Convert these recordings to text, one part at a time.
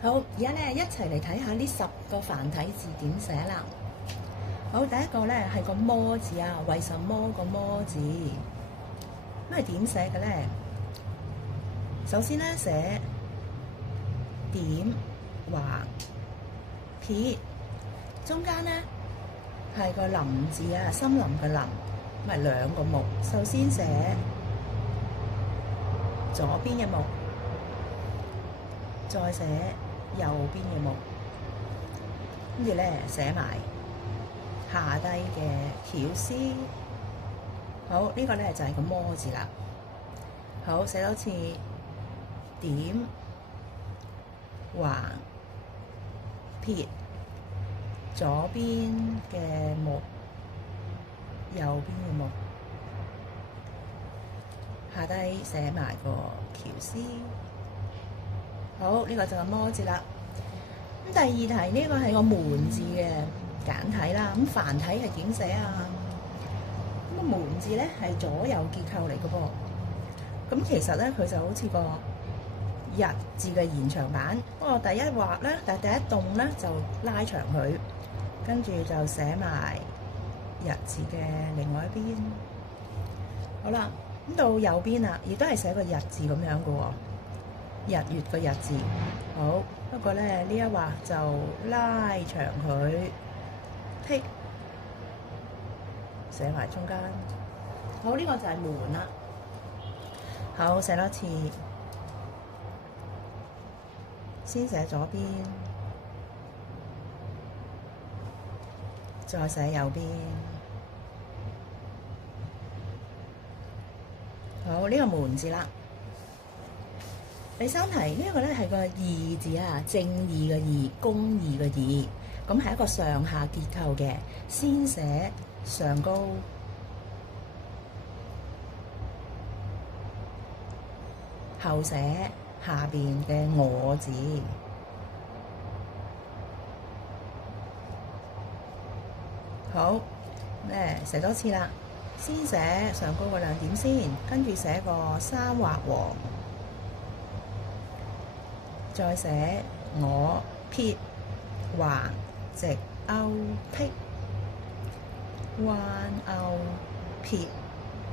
好，而家咧一齊嚟睇下呢10個繁體字點寫啦。好，第一個咧係個麼字啊，為什麼個麼字？咁係點寫嘅咧？首先咧寫點橫撇，中間咧係個林字啊，森林嘅林，咁係兩個木。首先寫左邊嘅木，再寫右邊嘅木，跟住咧寫埋下低嘅巧思。好，呢個咧就係個麼字啦。好，寫多次點橫撇，左邊嘅木，右邊嘅木，下低寫埋個巧思。好，呢個就係麼字啦。咁第二題呢個係個門字嘅簡體啦。咁繁體係點寫啊？咁個門字咧係左右結構嚟嘅噃。咁其實咧佢就好似個日字嘅延長版。不過第一畫咧，但係第一棟咧就拉長佢，跟住就寫埋日字嘅另外一邊。好啦，咁到右邊啦，亦都係寫個日字咁樣嘅喎。日月個日字，好，不過咧呢一畫就拉長佢，剔寫埋中間。好，呢個就係門啦。好，寫多次，先寫左邊，再寫右邊。好，呢個門字啦。第三題呢個咧係個義字啊，正義嘅義，公義嘅義，咁係一個上下結構嘅。先寫上高，後寫下邊嘅我字。好，寫多次啦。先寫上高個兩點先，跟住寫個三畫王。再寫我撇橫直勾剔彎勾撇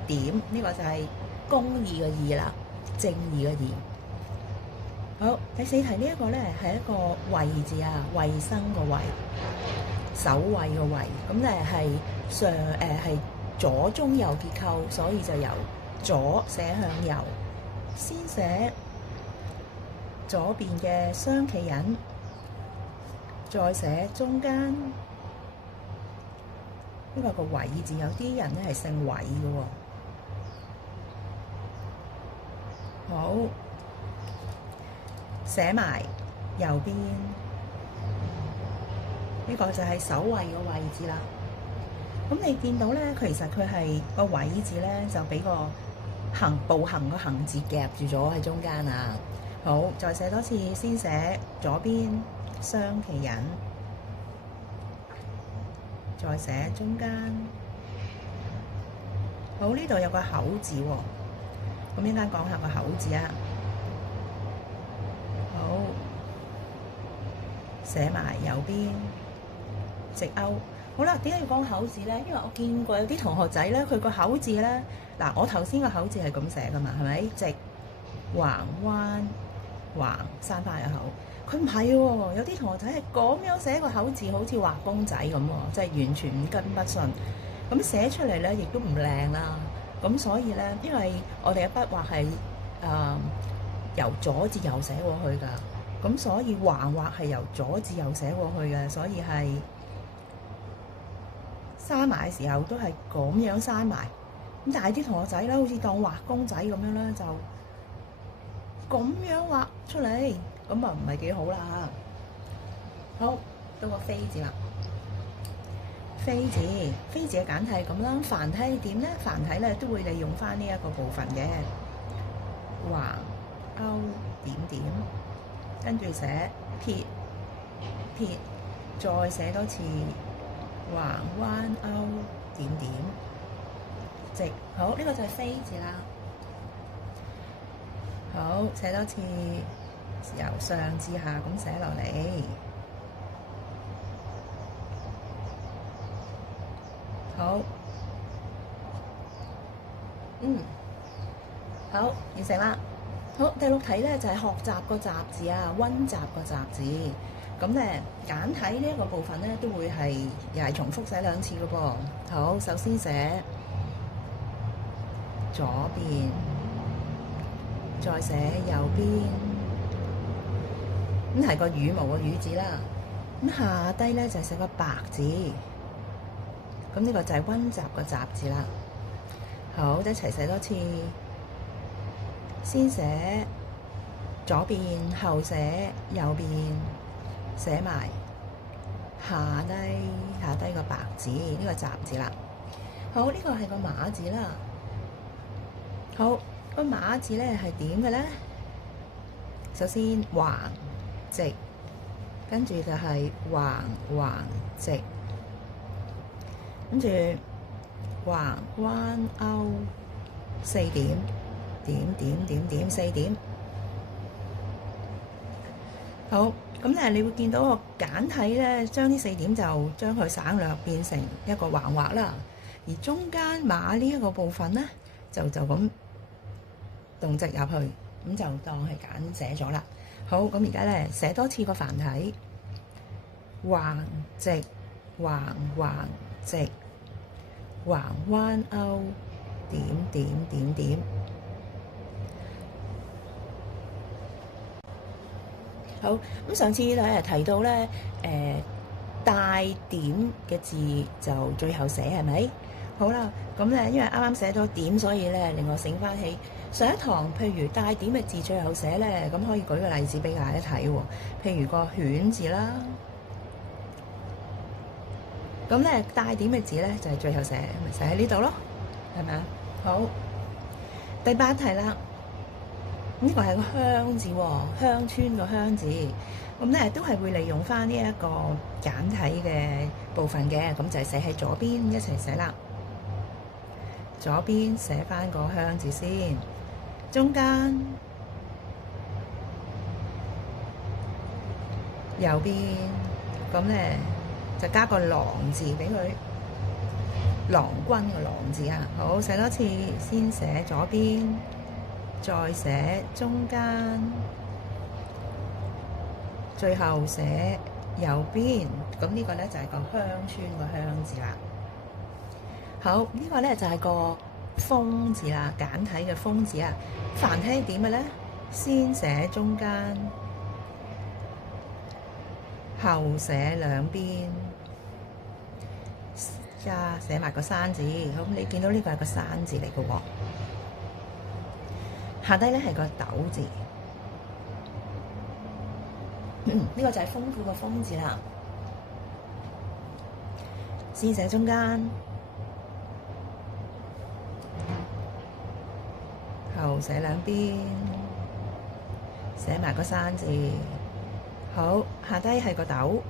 點，呢個就係公義嘅義啦，正義嘅義。好，第四題呢一個咧係一個衛字啊，衛生個衛，守衛個衛，咁咧係係左中右結構，所以就由左寫向右，先寫左邊嘅雙企人，再寫中間。因為個偉字有啲人咧係姓偉嘅喎。好，寫埋右邊，呢個就係守衛個位置啦。咁你見到咧，其實佢係個偉字咧，就俾個步行個行字夾住咗喺中間啊。好，再寫多次，先寫左邊雙企人，再寫中間。好，呢度有個口字喎，咁一陣間講下個口字啊。好，寫埋右邊直勾。好啦，點解要講口字咧？因為我見過有啲同學仔咧，佢個口字咧，嗱，我頭先個口字係咁寫噶嘛，係咪？直橫彎橫生翻個口，佢唔係喎，有啲同學仔係咁樣寫個口字，好似畫公仔咁喎，即係完全五根不順。咁寫出嚟咧，亦都唔靚啦。咁所以咧，因為我哋嘅筆畫係由左至右寫過去㗎，咁所以橫畫係由左至右寫過去嘅，所以係刪埋嘅時候都係咁樣刪埋。咁但係啲同學仔咧，好似當畫公仔咁樣咧，就咁樣畫出嚟，咁啊唔係幾好啦。好，到個飛字啦。飛字嘅簡體係咁啦，繁體點咧？繁體咧都會利用翻呢一個部分嘅橫勾點點，跟住寫撇，再寫多次橫彎勾點點直。好，呢個就係飛字啦。好，寫多次由上至下咁寫落嚟。好，好，完成啦。好，第6題咧就係學習個習字啊，溫習個習字。咁咧簡體呢一個部分咧都會係又係重複寫2次嘅噃。好，首先寫左邊，再寫右邊。咁係個羽毛個羽字啦。咁下低咧就係寫個白字。咁呢個就係溫習個習字啦。好，一齊寫多次。先寫左邊，後寫右邊，寫埋下低個白字，呢個習字啦。好，呢個係個馬字啦。好，個馬字咧係點嘅咧？首先橫直，跟住就係橫橫直，跟住橫彎勾4點。點4點。好，咁咧你會見到個簡體咧，將呢4點就將佢省略變成一個橫畫啦。而中間馬呢一個部分咧，就咁動直入去，咁就當係簡寫咗啦。好，咁而家咧寫多次個繁體，橫直橫橫直，橫彎勾點。好，咁上次咧提到咧，帶點嘅字就最後寫係咪？好啦，咁咧因為啱啱寫咗點，所以咧令我醒翻起上一堂，譬如帶點嘅字最後寫咧，咁可以舉個例子俾大家睇喎。譬如個犬字啦，咁咧帶點嘅字咧就係最後寫，咪寫喺呢度咯，係咪啊？好，第8題啦。呢個係個鄉字喎，鄉村個鄉字，咁咧都係會利用翻呢一個簡體嘅部分嘅，咁就係寫喺左邊一齊寫啦。左邊寫翻個鄉字先，中間右邊，咁咧就加個狼字俾佢，郎君個郎字啊。好，寫多次，先寫左邊。再寫中間，最後寫右邊，咁呢個咧就係個鄉村個鄉字啦。好，呢個咧就係個風字啦，簡體嘅風字啊。繁體點嘅咧？先寫中間，後寫兩邊，加寫埋個山字。好，你見到呢個係個山字嚟嘅喎。下低咧係個斗字，呢個就係豐富個豐字啦。先寫中間，後寫兩邊，寫埋個山字。好，下低係個斗，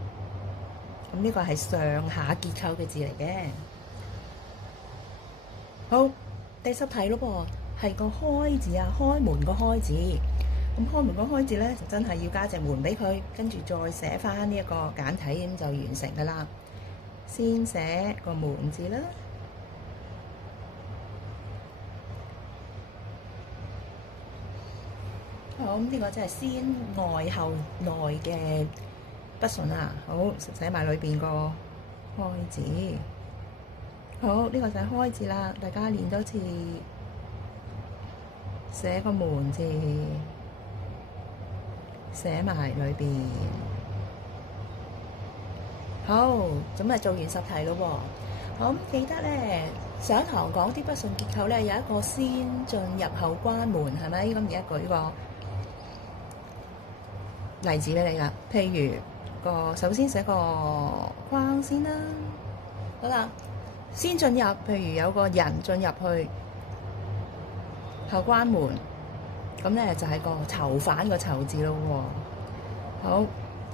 咁呢個係上下結構嘅字嚟嘅。好，第10題咯噃。係個開字啊，開門個開字。咁開門個開字咧，就真係要加隻門俾佢，跟住再寫翻呢一個簡體，咁就完成噶啦。先寫個門字啦。好，咁呢個真係先外後內嘅筆順啊。好，寫埋裏邊個開字。好，呢個就係開字啦。大家練多次。寫個門字，寫埋裏邊。好，咁啊做完10題咯喎。好，記得咧上一堂講啲筆順結構咧，有一個先進入後關門，係咪？咁而家舉個例子俾你啦。譬如首先寫個框先啦。好啦，先進入，譬如有個人進入去。後關門，咁咧就係個囚犯個囚字咯喎。好，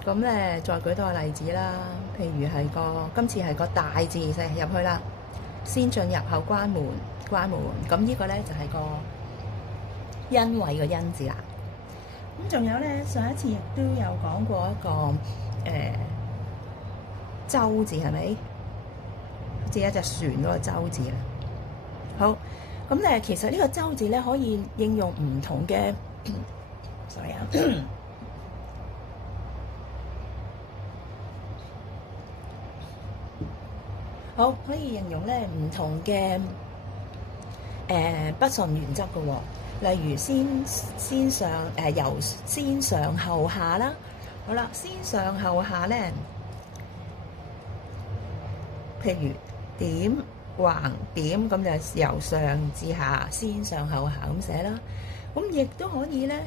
咁咧再舉多個例子啦。譬如係今次係個大字寫入去啦。先進入後關門，關門。咁呢個咧就係個因為個因字啦。咁仲有咧，上一次亦都有講過一個舟字係咪？好似一隻船嗰個舟字啦。好，咁其實呢個舟字咧可以應用唔同嘅，sorry 啊，好可以形容咧唔同嘅不順原則嘅喎。例如先上由先上後下啦。好啦，先上後下咧，譬如點橫點咁就由上至下，先上後下咁寫啦。咁亦都可以咧，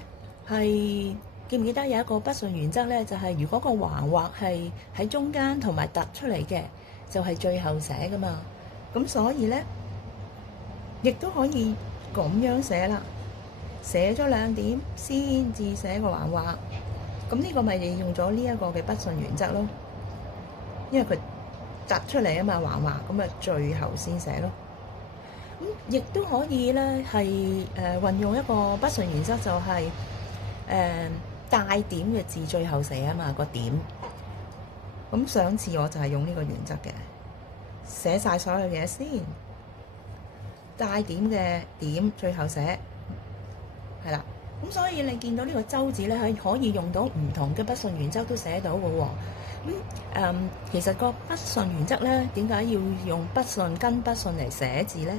係記唔記得有一個不順原則咧？就係如果個橫畫係喺中間同埋突出嚟嘅，就係最後寫噶嘛。咁所以咧，亦都可以咁樣寫啦。寫咗兩點先至寫個橫畫，咁呢個咪利用咗呢一個嘅不順原則咯。因為佢突出嚟啊嘛，橫畫咁啊，最後先寫咯。咁亦都可以咧，係運用一個不順原則，就係帶點嘅字最後寫啊嘛，個點。咁上次我就係用呢個原則嘅，寫晒所有嘢先，帶點嘅點最後寫。係啦，咁所以你見到呢個舟字咧，係可以用到唔同嘅不順原則都寫到嘅喎。咁其實個不順原則咧，點解要用不順跟不順嚟寫字咧？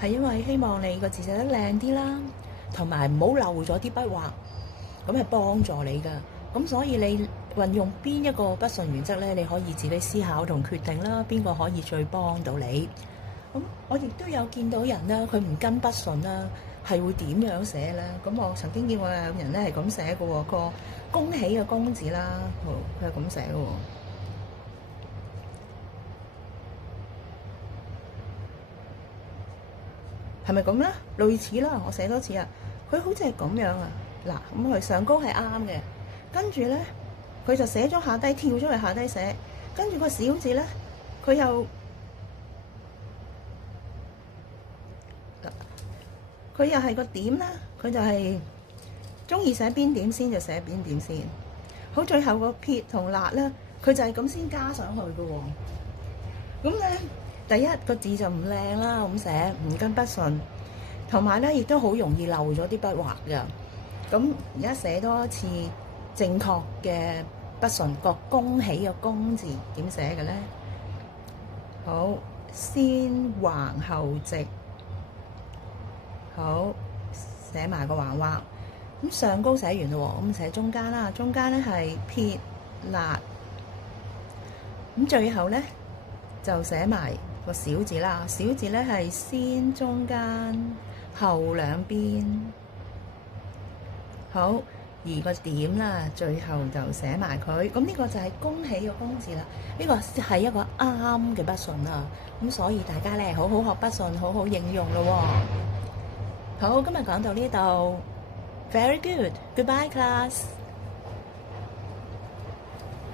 係因為希望你個字寫得靚啲啦，同埋唔好漏咗啲筆畫，咁係幫助你㗎。咁所以你運用邊一個不順原則咧，你可以自己思考同決定啦，邊個可以最幫到你。咁我亦都有見到人啦，佢唔跟不順啦，係會點樣寫咧？咁我曾經見過有人咧係咁寫嘅喎，個恭喜嘅恭字啦，佢係咁寫嘅喎。係咪咁咧？類似啦，我寫多次啊。佢好似係咁樣啊。嗱，咁佢上高係啱嘅，跟住咧佢就寫咗下低，跳咗去下低寫，跟住個小字咧，佢又係個點啦，佢就係中意寫邊點先就寫邊點先。好，最後個撇同捺咧，佢就係咁先加上去嘅喎。咁咧，第一個字就唔靚啦，咁寫唔跟不順，同埋咧亦都好容易漏咗啲筆畫㗎。咁而家寫多一次正確嘅不順，個恭喜嘅恭字點寫嘅咧？好，先橫後直。好，寫埋個橫畫，咁上高寫完咯喎，咁寫中間啦，中間咧係撇捺，咁最後咧就寫埋個小字啦，小字咧係先中間後兩邊，好，而個點啦，最後就寫埋佢，咁呢個就係恭喜嘅恭字啦，呢個係一個啱嘅不順啦，咁所以大家咧好好學不順，好好應用咯喎。好，今日講到呢度，very good，goodbye class。